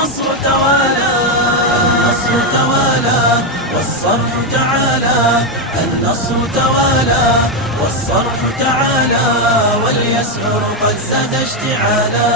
النصر توالى النصر توالى والصرح تعالى النصر توالى والصرح تعالى واليسعر قد زاد اشتعالا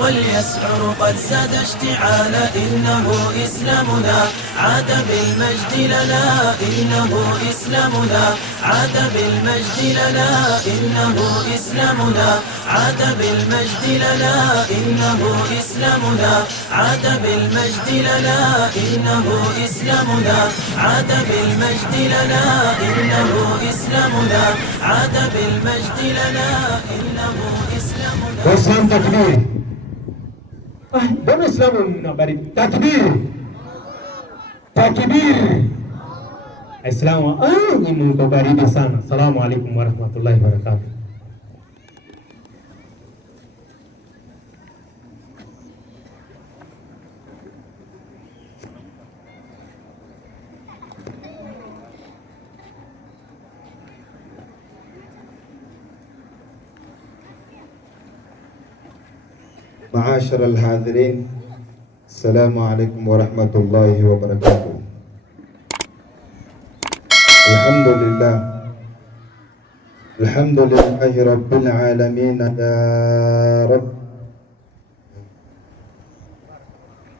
واليسعر قد زاد اشتعالا إنه إسلامنا عاد بالمجد لنا إنه إسلامنا عاد بالمجد لنا إنه إسلامنا عاد بالمجد لنا إنه إسلامنا عاد بالمجد لنا إنه إسلامنا عاد بالمجد لنا إنه إسلامنا عاد بالمجد لنا إنه إسلامنا. وإسلام تكبير. Mbona Islamu mnabariki? Takbir. Takbir. Islamu ni mnabariki sana. Assalamu alaykum wa rahmatullahi wa barakatuh. معاشر الحاضرين السلام عليكم ورحمة الله وبركاته. الحمد لله رب العالمين.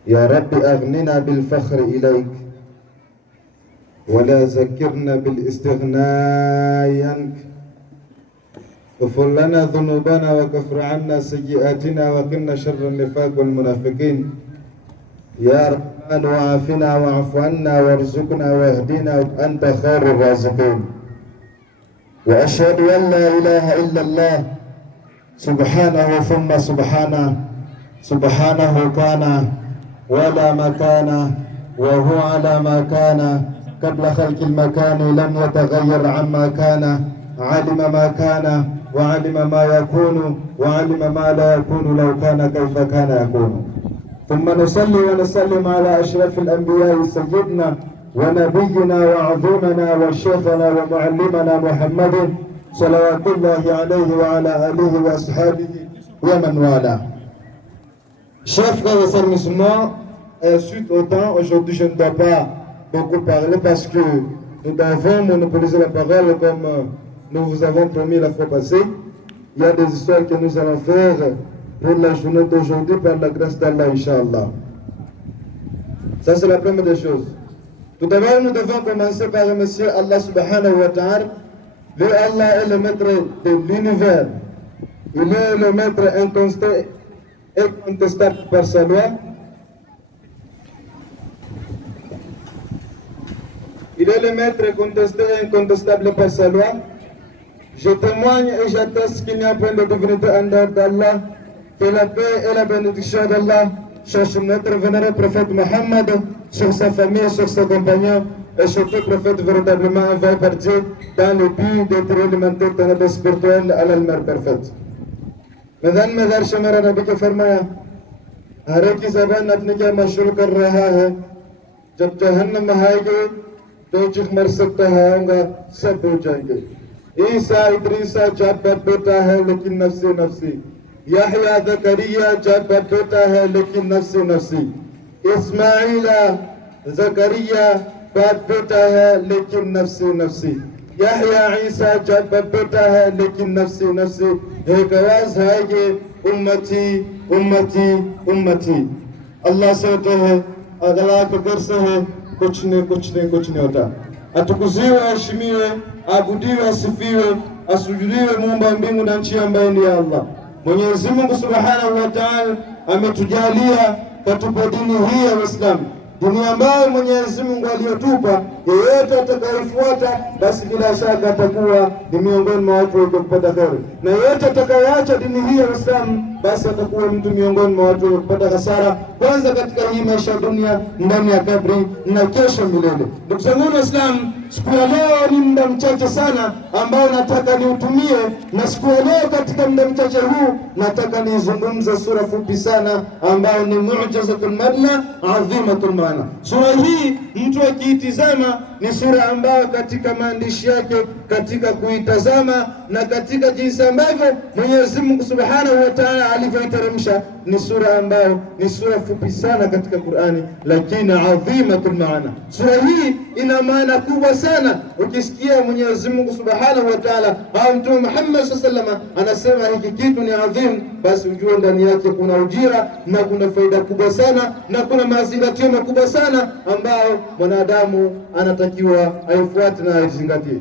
يا رب أغننا بالفخر إليك ولا ذكرنا بالاستغناء عنك. اغفر لنا ذنوبنا وكفر عنا سيئاتنا وقنا شر النفاق والمنافقين. يا رحمن وعافنا واعف عنا وارزقنا واهدنا وأنت خير الرازقين. وأشهد أن لا إله إلا الله سبحانه ثم سبحانه. سبحانه كان ولا مكان وهو على ما كان قبل خلق المكان لم يتغير عما كان. علم ما كان وعلم ما يكون وعلم ما لا يكون لو كان كيف كان يكون. ثم نصلي ونسلم على أشرف الأنبياء سيدنا ونبينا وعظيمنا وشيخنا ومعلمنا محمد صلوات الله عليه وعلى آله وأصحابه ومن والاه. Chers frères et sœurs musulmans, suite au temps, aujourd'hui je ne dois pas beaucoup parler parce que nous devons monopoliser la parole comme nous vous avons promis la fois passée. Il y a des histoires que nous allons faire pour la journée d'aujourd'hui par la grâce d'Allah, Inch'Allah. Ça c'est la première des choses. Tout d'abord, nous devons commencer par remercier Allah subhanahu wa ta'ala. Lui, Allah est le maître de l'univers. Il est le maître incontestable par sa loi. Il est le maître incontestable par sa loi. Je témoigne et j'atteste qu'il n'y a point de divinité en dehors d'Allah, que la paix et la bénédiction d'Allah cherchent notre vénéré prophète Mohammed, sur sa famille, sur ses compagnons, et sur tout prophète véritablement envoyé par Dieu, dans le but d'être alimenté de notre spirituel à la lumière parfaite. Mesdames, mesdames, chers Nabi के फरमाया, हर एक की ज़बान अपने क्या मशहूर कर रहा है, जब जहन्नम आएगी तो जिस मर सकता होगा सब हो जाएंगे. ईसा इदरीसा जब बेटा है लेकिन नफ्सी नफ्सी. यहया ज़करिया जब बेटा है लेकिन नफ्सी नफ्सी. इस्माइला ज़करिया बाप बेटा है लेकिन नफ्सी नफ्सी. यहया ईसा जब बेटा है लेकिन नफ्सी नफ्सी. एक आवाज है कि उम्मती उम्मती उम्मती. अल्लाह से होते हैं, अगला के घर से है, कुछ नहीं होता. Atukuziwe, aheshimiwe, abudiwe, asifiwe, asujudiwe muumba mbingu na nchi ambaye ni Allah. Mwenyezi Mungu Subhanahu wa Ta'ala ametujalia katupa dini hii ya Uislamu, dini ambayo Mwenyezi Mungu aliyotupa. Yeyote atakayefuata basi bila shaka atakuwa ni miongoni mwa watu wenye kupata kheri, na yeyote atakayeacha dini hii ya Uislamu basi atakuwa mtu miongoni mwa watu wenye kupata hasara, kwanza katika hii maisha ya dunia, ndani ya kabri na kesho milele. Ndugu zangu Waislamu, siku ya leo ni muda mchache sana ambao nataka niutumie, na siku ya leo katika muda mchache huu nataka nizungumze sura fupi sana ambayo ni Mu'jazatul Madna Adhimatul Maana. Sura hii mtu akiitizama ni sura ambayo katika maandishi yake, katika kuitazama na katika jinsi ambavyo Mwenyezi Mungu Subhanahu wa Ta'ala alivyoiteremsha, ni sura ambayo ni sura fupi sana katika Qur'ani, lakini adhimatul maana. Sura hii ina maana kubwa sana. Ukisikia Mwenyezi Mungu Subhanahu wa Ta'ala au Mtume Muhammad sallallahu alaihi wasallam anasema hiki kitu ni adhim, basi ujue ndani yake kuna ujira na kuna faida kubwa sana na kuna mazingatio makubwa sana ambayo mwanadamu anatakiwa aifuate na aizingatie.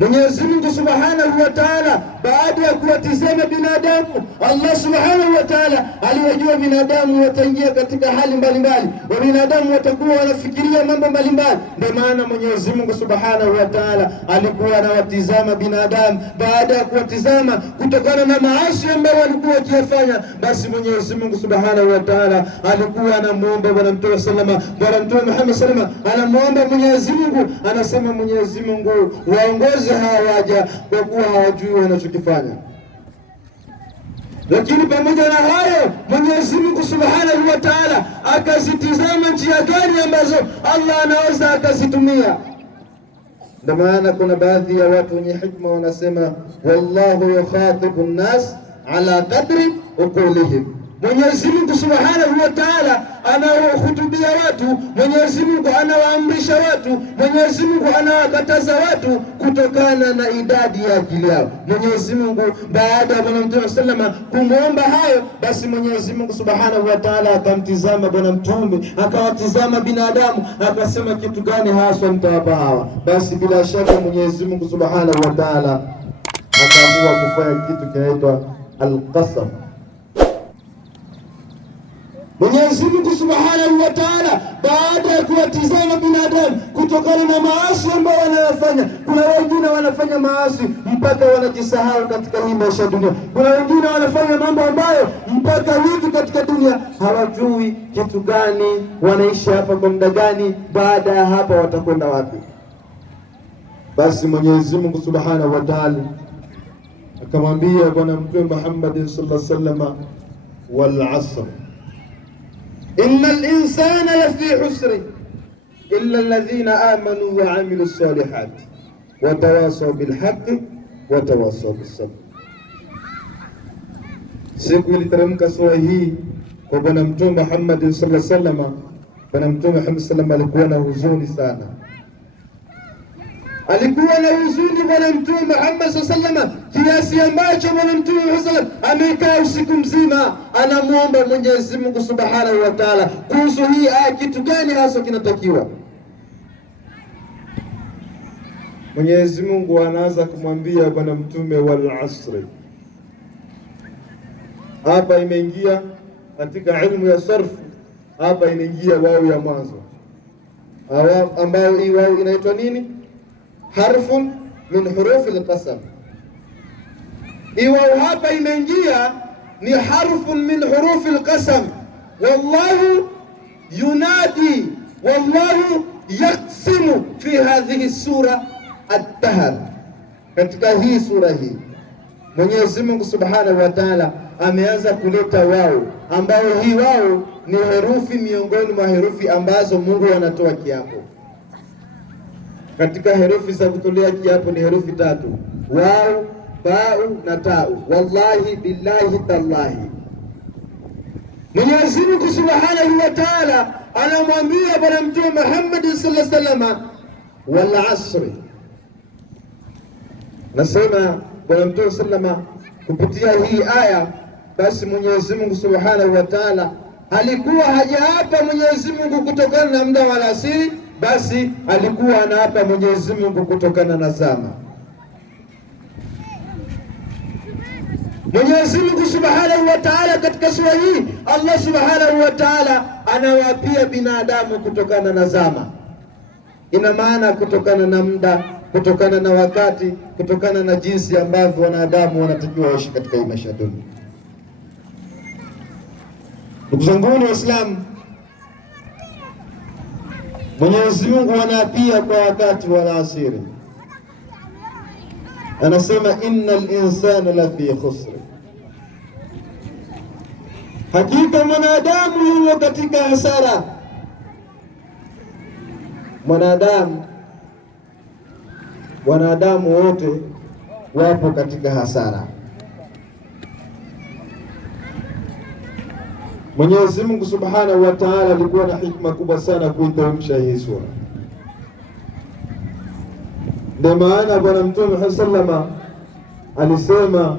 Mwenyezi Mungu Subhanahu wa Ta'ala baada ya kuwatizama binadamu, Allah Subhanahu wa Ta'ala aliwajua binadamu wataingia katika hali mbalimbali, wa binadamu watakuwa wanafikiria mambo mbalimbali. Ndio maana Mwenyezi Mungu Subhanahu wa Ta'ala alikuwa anawatizama binadamu. Baada ya kuwatizama kutokana na maasi ambayo walikuwa wakiyafanya, basi Mwenyezi Mungu Subhanahu wa Ta'ala alikuwa anamuomba Bwana Mtume sallama, Bwana Mtume Muhammad sallama anamuomba Mwenyezi Mungu, anasema Mwenyezi Mungu waongoze hawa waja kwa kuwa hawajui wanachokifanya. Lakini pamoja na hayo Mwenyezi Mungu Subhanahu wa Ta'ala akazitizama njia gani ambazo Allah anaweza akazitumia. Ndio maana kuna baadhi ya watu wenye hikma wanasema wallahu yukhatibu an-nas ala qadri uqulihim. Mwenyezi Mungu Subhanahu wa Ta'ala anawahutubia watu, Mwenyezi Mungu anawaamrisha watu, Mwenyezi Mungu anawakataza watu kutokana na idadi ya akili yao. Mwenyezi Mungu baada ya Bwana Mtume sallama kumwomba hayo, basi Mwenyezi Mungu Subhanahu wa Ta'ala akamtizama Bwana Mtume, akawatizama binadamu, akasema kitu gani hasa mtawapa hawa? Basi bila shaka Mwenyezi Mungu Subhanahu wa Ta'ala akaamua kufanya kitu kinaitwa al-qasam. Mwenyezi Mungu Subhanahu wa Ta'ala baada ya kuwatizama binadamu kutokana na maasi ambayo wanayofanya, kuna wengine wanafanya maasi mpaka wanajisahau katika hii maisha ya dunia. Kuna wengine wanafanya mambo ambayo mpaka hivi katika dunia hawajui kitu gani, wanaishi hapa kwa muda gani, baada ya hapa watakwenda wapi. Basi Mwenyezi Mungu Subhanahu wa Ta'ala akamwambia Bwana Mtume Muhammad sallallahu alaihi wasallam, wal asr innal insana lafi husri illa alladhina amanu wa amilu salihat wa tawasaw bil haqqi wa tawasaw bis sabr. Siku iliteremka sura hii kwa Bwana Mtume Muhammad sallallahu alaihi wasallam. Bwana Mtume Muhammad sallallahu alaihi wasallam alikuwa na huzuni sana, alikuwa na huzuni Bwana Mtume Muhammad sallallahu alaihi wasallam kiasi ambacho Bwana Mtume Muhammad sallallahu alaihi wasallam amekaa usiku mzima anamuomba Mwenyezi Mungu Subhanahu wa Ta'ala kuhusu hii aya, kitu gani hasa kinatakiwa. Mwenyezi Mungu anaanza kumwambia Bwana Mtume wal asri. Hapa imeingia katika ilmu ya sarfu, hapa inaingia wao ya mwanzo ambayo hii wao inaitwa nini? Harfun min hurufi al-qasam. Iwa hapa imeingia ni harfun min hurufi al-qasam. Wallahu yunadi, wallahu yaqsimu fi hadhihi sura ad-dahr. Katika hii sura hii Mwenyezi Mungu Subhanahu wa Ta'ala ameanza kuleta wao, ambayo hii wao ni herufi miongoni mwa herufi ambazo Mungu anatoa kiapo. Katika herufi za kutolea kiapo ni herufi tatu: wao, bau na tau. Wallahi, billahi, tallahi. Mwenyezi Mungu Subhanahu wa Ta'ala anamwambia Bwana Mtume Muhammad sallallahu alaihi wasallam wal asri. Nasema Bwana Mtume sallallahu kupitia hii aya, basi Mwenyezi Mungu Subhanahu wa Ta'ala alikuwa hajaapa Mwenyezi Mungu kutokana na muda wa alasiri, basi alikuwa anaapa Mwenyezi Mungu kutokana na zama. Mwenyezi Mungu Subhanahu wa Ta'ala katika sura hii, Allah Subhanahu wa Ta'ala anawaapia binadamu kutokana na zama. Ina maana kutokana na muda, kutokana na wakati, kutokana na jinsi ambavyo wanadamu wanatakiwa waishi katika hii maisha dunia. Ndugu zangu Waislamu, Mwenyezi Mungu anaapia kwa wakati wa alasiri. Anasema innal insana lafi khusr. Hakika mwanadamu yuko katika hasara. Wanadamu wote wapo katika hasara. Mwenyezi Mungu Subhanahu wa Ta'ala alikuwa na hikma kubwa sana kuiteremsha hii sura. Ndio maana Bwana Mtume sallama alisema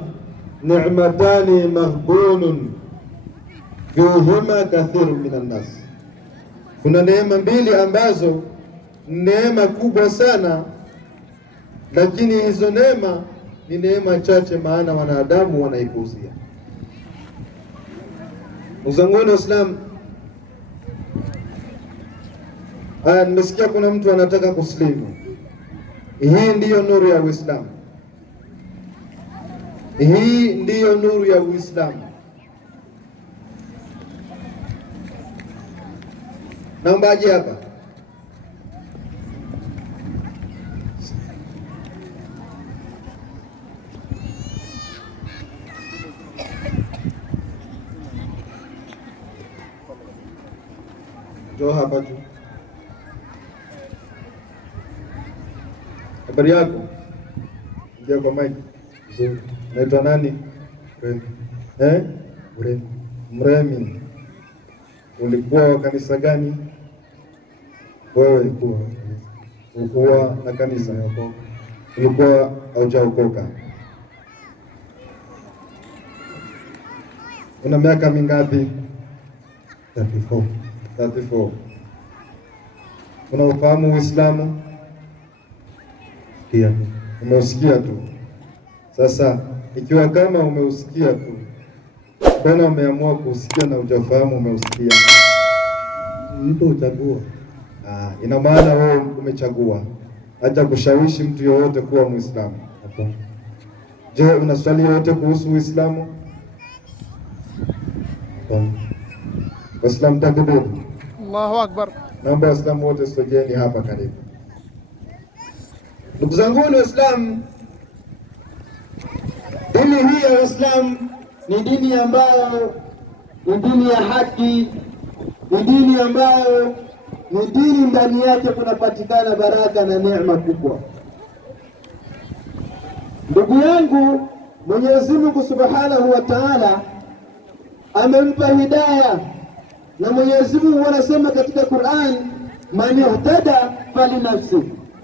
ni'matani maghbunun fihima kathirun minan nas. Kuna neema mbili ambazo neema kubwa sana, lakini hizo neema ni neema chache, maana wanadamu wanaipuuzia. Uzanguni wa Islam, nimesikia kuna mtu anataka kuslimu. Hii ndiyo nuru ya Uislamu. Hii ndiyo nuru ya Uislamu. Naomba aje hapa. Njoo hapa tu. Habari yako? Ndio kwa mic. Naitwa nani? Mremi. Mremi. Ulikuwa kanisa gani? Wewe ulikuwa na kanisa? Ulikuwa haujaokoka? Una miaka mingapi? 34. Unaufahamu Uislamu? Ndio. Umeusikia tu. Sasa ikiwa kama umeusikia tu, mbona umeamua kusikia na hujafahamu umeusikia? Mtu uchagua. Ina maana wewe umechagua. Acha kushawishi mtu yoyote kuwa Muislamu. Je, una swali yoyote kuhusu Uislamu? Waislamu takbir. Allahu Akbar. Naomba Waislamu wote sogeni hapa karibu. Ndugu zangu Waislamu, dini hii ya Uislamu ni dini ambayo ni dini ya haki, ni dini ambayo ni dini ndani yake kunapatikana baraka na neema kubwa. Ndugu yangu, Mwenyezi Mungu Subhanahu wa Ta'ala amempa hidayah, na Mwenyezi Mungu anasema katika Qur'an, man ihtada falinafsi,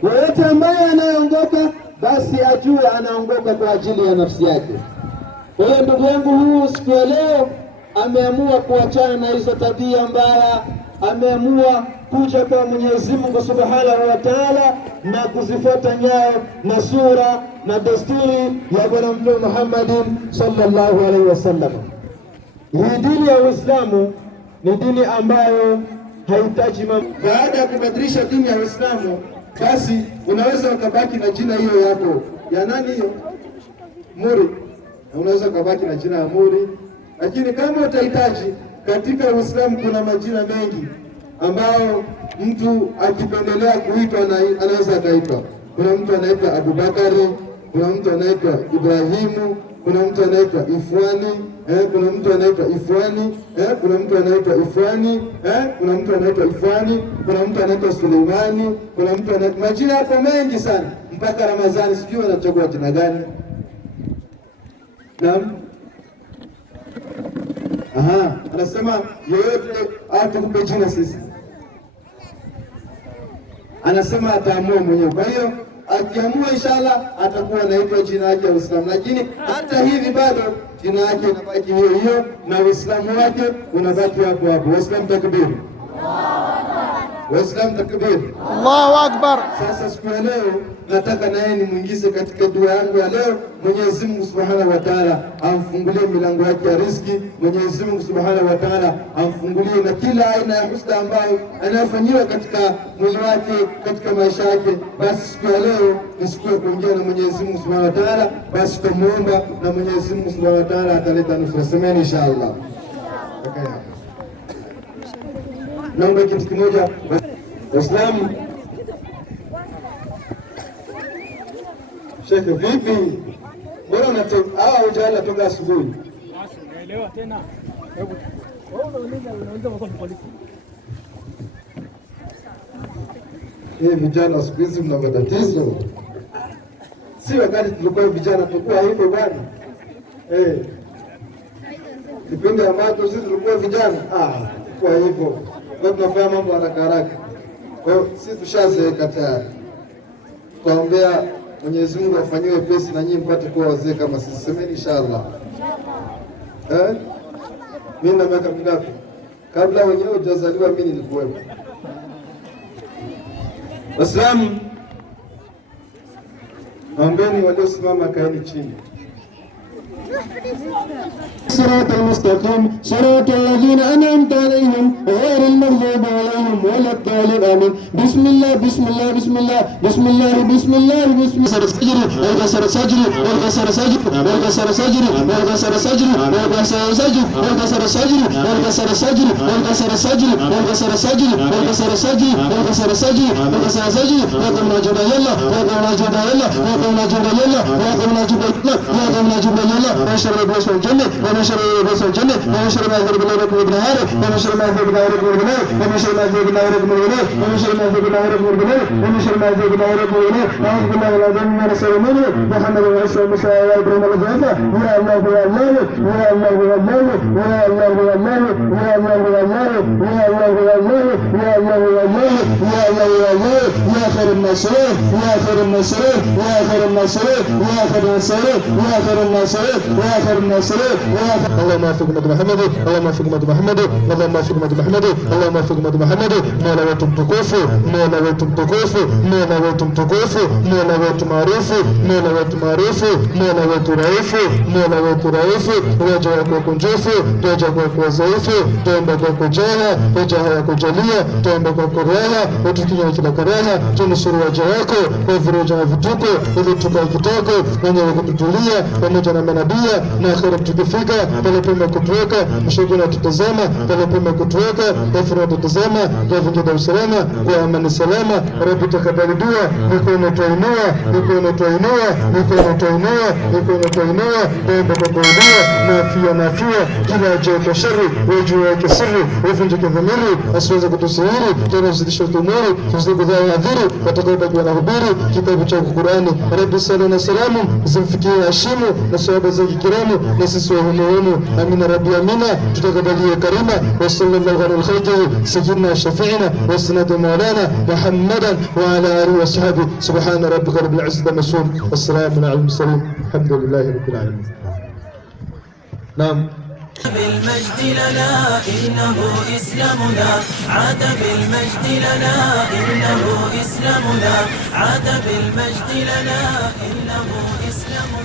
yeyote ambaye anayeongoka basi ajue anaongoka kwa ajili ya nafsi yake. Kwa hiyo ndugu yangu, huu siku ya leo ameamua kuachana na hizo tabia mbaya, ameamua kuja kwa Mwenyezi Mungu Subhanahu wa Ta'ala na kuzifuata nyayo na sura na desturi ya Bwana Mtume Muhammadin sallallahu alaihi wasallam. Hii dini ya Uislamu ni dini ambayo haihitaji mambo. Baada ya kubadilisha dini ya Uislamu, basi unaweza ukabaki na jina hiyo yako ya nani hiyo? Muri. Unaweza ukabaki na jina ya Muri, lakini kama utahitaji, katika Uislamu kuna majina mengi ambayo mtu akipendelea kuitwa anaweza akaitwa. Kuna mtu anaitwa Abubakari, kuna mtu anaitwa Ibrahimu, kuna mtu anaitwa Ifwani, kuna mtu anaitwa Ifwani, kuna mtu anaitwa Ifwani, kuna mtu anaitwa Ifwani, kuna mtu anaitwa Suleimani, kuna mtu anaitwa, majina yako mengi sana mpaka Ramadhani, sijui anachagua jina gani. Naam. Anasema yeyote atakupa jina sisi. Anasema ataamua mwenyewe. Kwa hiyo akiamua inshallah atakuwa anaitwa jina yake ya Uislamu, lakini hata hivi bado jina yake inabaki hiyo hiyo na Uislamu wake unabaki hapo hapo. Waislamu takbir. Waislamu takbir. Allahu Akbar. Sasa siku ya leo nataka naye nimuingize katika dua yangu ya leo. Mwenyezi Mungu Subhanahu wa Ta'ala amfungulie milango yake ya riziki. Mwenyezi Mungu Subhanahu wa Ta'ala amfungulie na kila aina ya husda ambayo anayofanyiwa katika mwili wake, katika maisha yake. Basi siku ya leo ni siku ya kuingia na Mwenyezi Mungu Subhanahu wa Ta'ala. Basi tumuomba na Mwenyezi Mungu Subhanahu wa Ta'ala ataleta nusura. Semeni inshallah. Naomba kitu kimoja Waislamu. Sheikh vipi? Mbona unatoka hujala toka asubuhi? Unaelewa tena? Hebu wewe unauliza kwa polisi. Vijana siku hizi mna matatizo. Si wakati tulikuwa vijana tulikuwa hivyo bwana. Kipindi ambacho sisi tulikuwa vijana, kwa hivyo kwa tunafanya mambo haraka haraka. Kwa hiyo sisi tushazeeka tayari. Tuombea Mwenyezi Mungu afanyiwe pesi na nyinyi mpate kuwa wazee kama sisi. Semeni inshallah. Mimi na miaka mingapi? Kabla wenyewe hujazaliwa mimi nilikuwepo. Waislamu, naombeni waliosimama kaeni chini. صراط المستقيم صراط الذين أنعمت عليهم غير المغضوب عليهم ولا الضالين آمين. بسم الله بسم الله بسم الله بسم الله بسم الله بسم الله سجري والكسر سجري والكسر سجري والكسر سجري والكسر سجري والكسر سجري والكسر سجري والكسر سجري والكسر سجري والكسر سجري والكسر سجري والكسر سجري والكسر سجري وقم نجد يلا وقم نجد يلا وقم نجد يلا وقم نجد يلا وقم نجد يلا ونشر البشر الجنة ونشر البشر الجنة ونشر ما في بالله رب النهار ونشر ما في بالله رب النهار ونشر ما في بالله رب النهار ونشر ما في بالله رب النهار ونشر ما في بالله رب النهار أعوذ بالله من العظيم من رسول الله محمد وعيسى وموسى وإبراهيم والجوافة يا الله يا الله يا الله يا الله يا الله يا الله يا الله يا الله يا الله يا الله يا الله يا الله يا الله يا الله يا خير الناصرين يا خير الناصرين يا خير الناصرين يا خير الناصرين يا خير الناصرين يا خير الناصرين اللهم وفق أمة محمد اللهم وفق أمة محمد اللهم وفق أمة محمد اللهم وفق أمة محمد مولا wetu mtukufu mola wetu mtukufu mola wetu mtukufu mola wetu maarufu mola wetu maarufu mola wetu raifu mola wetu raifu waja wako kunjufu waja wako wazaifu tuomba kwa kujaha waja wako jalia tuomba kwa kuraha utukinye kila karaha tunusuru waja wako kwa viroja na vituko ili tukae kitoko wenyewe kututulia pamoja na manabii na akhira tukifika pale pema kutuweka mshukuru tutazama pale pema kutuweka akhira tutazama kwa vingi usalama kwa amani salama rabbi takabali dua mikono tuinua mikono tuinua mikono tuinua mikono tuinua omba kwa dua na afia kila jambo shari wajua kisiri ufunje kidhamiri asiweze kutusihiri tena zidisha tumuri tusiku za adhiri watakaokuwa na hubiri kitabu cha Qur'ani rabbi sallallahu alaihi wasallam zimfikie Hashimu na sahaba zake kiramu na sisi wa humu amina rabbi amina tutakabalie karima wa sallallahu alaihi wasallam sayyidina shafi'ina wa sanadu maulana muhammadan wa ala alihi wa sahbihi subhana rabbika rabbil izzati mas'ul wassalamu ala al-mursalin alhamdulillahi rabbil alamin. Naam. بالمجد لنا إنه إسلامنا عاد بالمجد لنا إنه إسلامنا عاد بالمجد لنا إنه إسلامنا.